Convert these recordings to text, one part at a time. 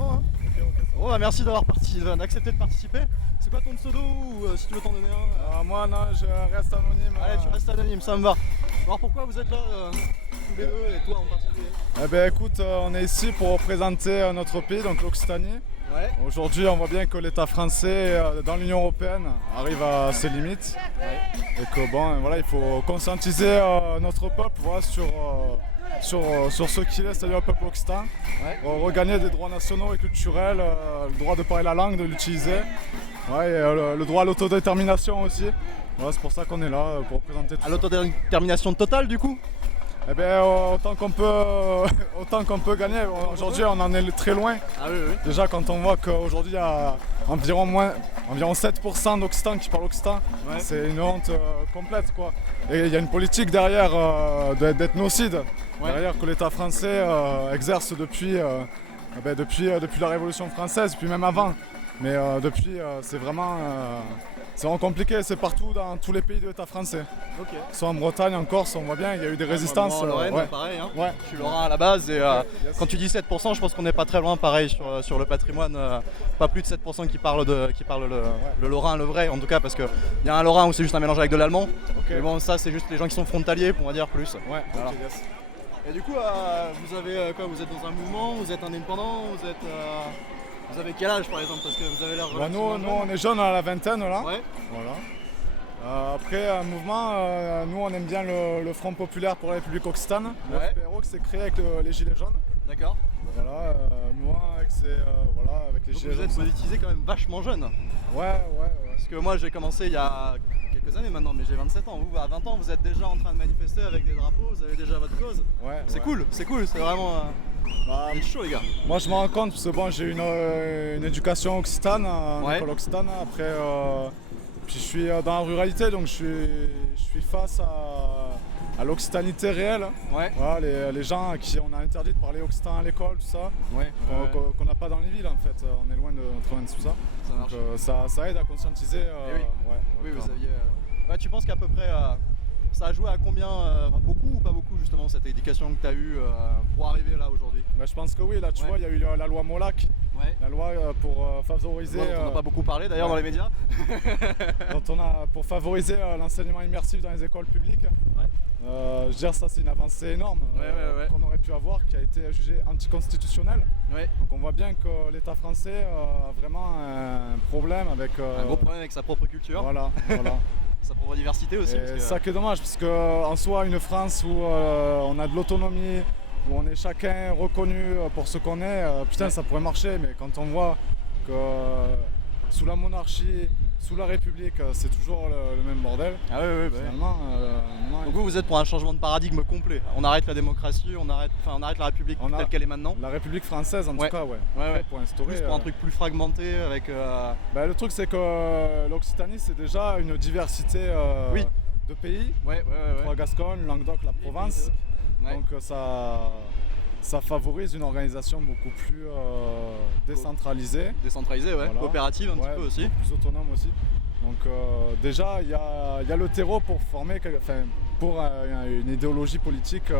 bon hein. Bon bah merci d'accepter de participer. C'est quoi ton pseudo ou si tu veux t'en donner un Moi non, je reste anonyme. Allez tu restes anonyme, ça me va. Alors pourquoi vous êtes là tous les deux et toi en particulier? Eh ben écoute, on est ici pour représenter notre pays, donc l'Occitanie. Ouais. Aujourd'hui on voit bien que l'État français dans l'Union Européenne arrive à ses limites. Et que bon, voilà, il faut conscientiser notre peuple voilà, sur ce qu'il est, c'est-à-dire le peuple occitan. Regagner des droits nationaux et culturels, le droit de parler la langue, de l'utiliser. Ouais, et le droit à l'autodétermination aussi. Voilà, c'est pour ça qu'on est là, pour représenter tout À l'autodétermination totale du coup? Eh bien, autant qu'on peut gagner. Aujourd'hui, on en est très loin. Ah oui, oui. Déjà, quand on voit qu'aujourd'hui, il y a environ 7% d'Occitans qui parlent occitan, c'est une honte complète, quoi. Et il y a une politique derrière d'ethnocide, derrière que l'État français exerce depuis la Révolution française, puis même avant. Mais c'est vraiment compliqué, c'est partout dans tous les pays de l'État français. Okay. Soit en Bretagne, en Corse, on voit bien, il y a eu des résistances. Moi, en Lorraine, pareil, hein. Je suis lorrain à la base et quand tu dis 7%, je pense qu'on n'est pas très loin, pareil, sur le patrimoine. Pas plus de 7% qui parlent le lorrain, le vrai, en tout cas, parce qu'il y a un lorrain où c'est juste un mélange avec de l'allemand. Mais bon, ça, c'est juste les gens qui sont frontaliers, on va dire plus. Ouais, voilà. Et du coup, vous avez quoi? Vous êtes dans un mouvement, vous êtes indépendant, vous avez quel âge par exemple? Parce que vous avez l'air nous on est jeunes à la vingtaine là. Ouais. Voilà. Après un mouvement, nous on aime bien le Front Populaire pour la République Occitane, le FPRO qui s'est créé avec les Gilets jaunes. D'accord. Voilà, moi avec les Gilets jaunes. Vous êtes politisé quand même vachement jeune. Ouais. Parce que moi j'ai commencé il y a quelques années maintenant, mais j'ai 27 ans. Vous, à 20 ans, vous êtes déjà en train de manifester avec des drapeaux, vous avez déjà votre cause. C'est cool, c'est vraiment... c'est chaud les gars. Moi je me rends compte parce que bon, j'ai une éducation occitane, en école occitane. Après, puis je suis dans la ruralité, donc je suis face à l'occitanité réelle. Voilà, les gens à qui on a interdit de parler occitan à l'école, tout ça, qu'on n'a pas dans les villes en fait. On est loin de tout ça. Donc ça aide à conscientiser. Oui, vous aviez... tu penses qu'à peu près... ça a joué à combien, beaucoup ou pas beaucoup justement cette éducation que tu as eue pour arriver là aujourd'hui? Je pense que oui, là tu vois, il y a eu la loi Molac, la loi pour favoriser... on n'a pas beaucoup parlé d'ailleurs dans les médias. Pour favoriser l'enseignement immersif dans les écoles publiques. Je veux dire, ça c'est une avancée énorme qu'on aurait pu avoir, qui a été jugée anticonstitutionnelle. Donc on voit bien que l'État français a vraiment un problème avec... un gros problème avec sa propre culture. Voilà. Sa propre diversité aussi. C'est ça qui est dommage, parce qu'en soi, une France où on a de l'autonomie, où on est chacun reconnu pour ce qu'on est, ça pourrait marcher, mais quand on voit que sous la monarchie, sous la République, c'est toujours le même bordel. Finalement, donc vous êtes pour un changement de paradigme complet. On arrête la démocratie, on arrête la République telle qu'elle est maintenant. La République française en tout cas, pour instaurer. Plus pour un truc plus fragmenté avec... le truc c'est que l'Occitanie c'est déjà une diversité de pays. La Gascogne, Languedoc, la Provence. Donc ça favorise une organisation beaucoup plus décentralisée. Coopérative un petit peu aussi. Plus autonome aussi. Donc déjà il y a le terreau pour former, pour une idéologie politique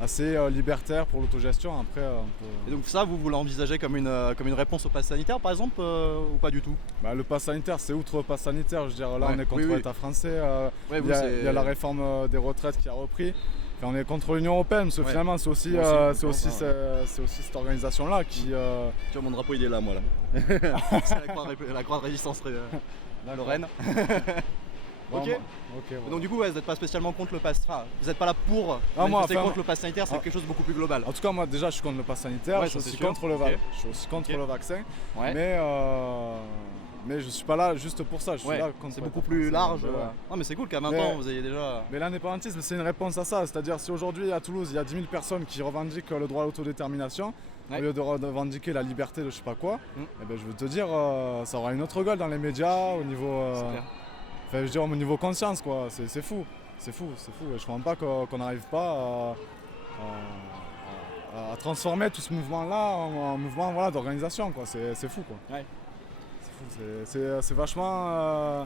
assez libertaire pour l'autogestion. Après, Et donc ça, vous l'envisagez comme une réponse au pass sanitaire par exemple ou pas du tout? Le pass sanitaire, c'est outre le pass sanitaire, je veux dire, là on est contre l'État français, il y a la réforme des retraites qui a repris. Enfin, on est contre l'Union Européenne, parce que finalement c'est aussi cette organisation-là qui... Tu vois, mon drapeau il est là, moi là. C'est la croix de résistance Lorraine. Donc du coup, vous n'êtes pas spécialement contre le pass... Enfin, vous n'êtes pas là pour contre le pass sanitaire, c'est quelque chose de beaucoup plus global. En tout cas, moi déjà je suis contre le pass sanitaire, je suis aussi contre le vaccin, mais je suis pas là juste pour ça, je suis là contre... C'est beaucoup plus large. Non mais c'est cool qu'à 20 ans vous ayez déjà... Mais l'indépendantisme c'est une réponse à ça, c'est-à-dire si aujourd'hui à Toulouse il y a 10 000 personnes qui revendiquent le droit à l'autodétermination, au lieu de revendiquer la liberté de je sais pas quoi, je veux te dire, ça aura une autre gueule dans les médias, au niveau... Enfin, je veux dire, au niveau conscience, quoi, c'est fou. Et je comprends pas qu'on n'arrive pas à transformer tout ce mouvement-là en mouvement d'organisation, quoi. C'est fou, quoi. C'est fou. C'est vachement...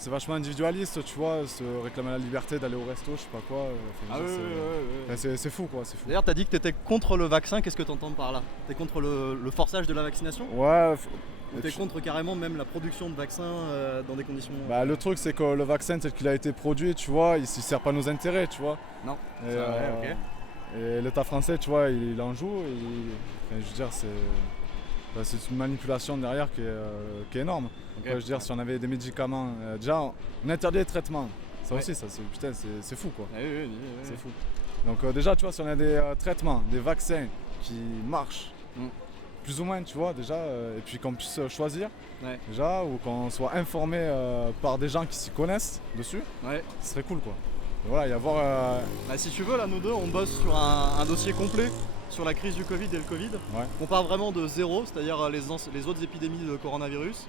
c'est vachement individualiste, tu vois, se réclamer la liberté d'aller au resto, je sais pas quoi. C'est fou quoi, c'est fou. D'ailleurs, t'as dit que t'étais contre le vaccin, qu'est-ce que t'entends par là? T'es contre le forçage de la vaccination? Ouais. Ou t'es contre carrément même la production de vaccins dans des conditions... Bah, le truc c'est que le vaccin tel qu'il a été produit, tu vois, il sert pas à nos intérêts, tu vois. Non. Et, ok. Et l'État français, tu vois, il en joue. Je veux dire, c'est une manipulation derrière qui est énorme. Okay. Je veux dire, si on avait des médicaments, déjà, on interdit les traitements. Ça aussi, c'est fou quoi. Oui. C'est fou. Donc déjà, tu vois, si on a des traitements, des vaccins qui marchent, plus ou moins, tu vois, déjà, et puis qu'on puisse choisir, déjà, ou qu'on soit informé par des gens qui s'y connaissent dessus, ce serait cool quoi. Et voilà, y avoir... Bah, si tu veux, là, nous deux, on bosse sur un dossier complet sur la crise du Covid et le Covid. On part vraiment de zéro, c'est-à-dire les autres épidémies de coronavirus.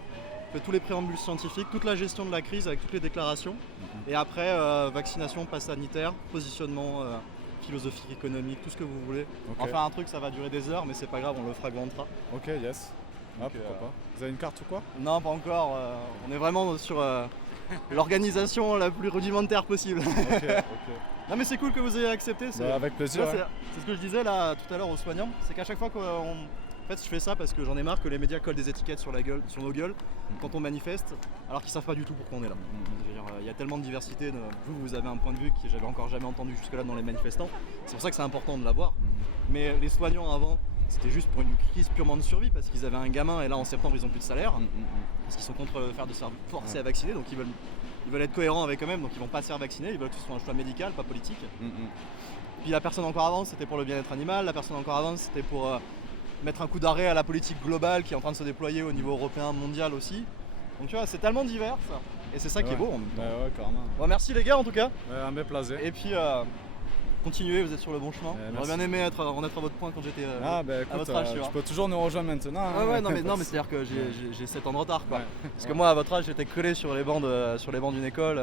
On fait tous les préambules scientifiques, toute la gestion de la crise avec toutes les déclarations. Et après, vaccination, pass sanitaire, positionnement philosophique, économique, tout ce que vous voulez. Enfin, un truc, ça va durer des heures, mais c'est pas grave, on le fragmentera. Ok, yes. Ah, pourquoi pas. Vous avez une carte ou quoi? Non, pas encore. On est vraiment sur l'organisation la plus rudimentaire possible. Ok. Non mais c'est cool que vous ayez accepté. Avec plaisir. C'est ce que je disais là tout à l'heure aux soignants, c'est qu'à chaque fois en fait je fais ça parce que j'en ai marre que les médias collent des étiquettes sur nos gueules quand on manifeste, alors qu'ils savent pas du tout pourquoi on est là. Il y a tellement de diversité, vous avez un point de vue que j'avais encore jamais entendu jusque là dans les manifestants, c'est pour ça que c'est important de l'avoir. Mais les soignants avant, c'était juste pour une crise purement de survie parce qu'ils avaient un gamin et là en septembre ils ont plus de salaire, parce qu'ils sont contre le fait de se faire forcer à vacciner, donc ils veulent être cohérents avec eux-mêmes, donc ils vont pas se faire vacciner, ils veulent que ce soit un choix médical, pas politique. Puis la personne encore avant, c'était pour le bien-être animal, la personne encore avant, c'était pour mettre un coup d'arrêt à la politique globale qui est en train de se déployer au niveau européen, mondial aussi. Donc tu vois, c'est tellement divers, et c'est ça qui est beau en même temps. Ouais, carrément. Bon, merci les gars en tout cas. Un bel plaisir. Et puis continuez, vous êtes sur le bon chemin. J'aurais bien aimé en être à votre point quand j'étais à votre âge. Tu peux toujours nous rejoindre maintenant. Non mais c'est-à-dire que j'ai 7 ans de retard quoi. Parce que moi à votre âge j'étais collé sur les bancs d'une école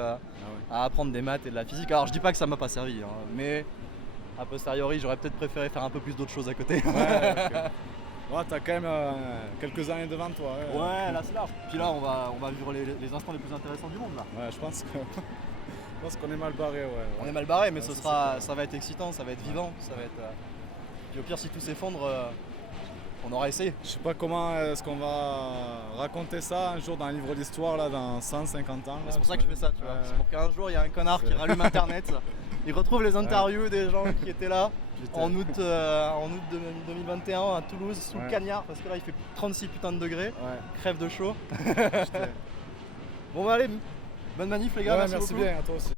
à apprendre des maths et de la physique. Alors je dis pas que ça m'a pas servi, mais a posteriori j'aurais peut-être préféré faire un peu plus d'autres choses à côté. Ouais, t'as quand même quelques années devant toi. Ouais, là c'est large. Puis là on va vivre les instants les plus intéressants du monde là. Ouais, je pense qu'on est mal barré, On est mal barré, mais ça va être excitant, ça va être vivant, ça va être. Puis au pire, si tout s'effondre, on aura essayé. Je sais pas comment est-ce qu'on va raconter ça un jour dans un livre d'histoire là, dans 150 ans. C'est pour ça que je fais ça, tu vois. C'est pour qu'un jour il y a un connard qui rallume internet, il retrouve les interviews des gens qui étaient là en août 2021 à Toulouse sous le cagnard, parce que là il fait 36 putains de degrés, crève de chaud. Bon bah allez. Bonne manif les gars, merci beaucoup. bien, à toi aussi.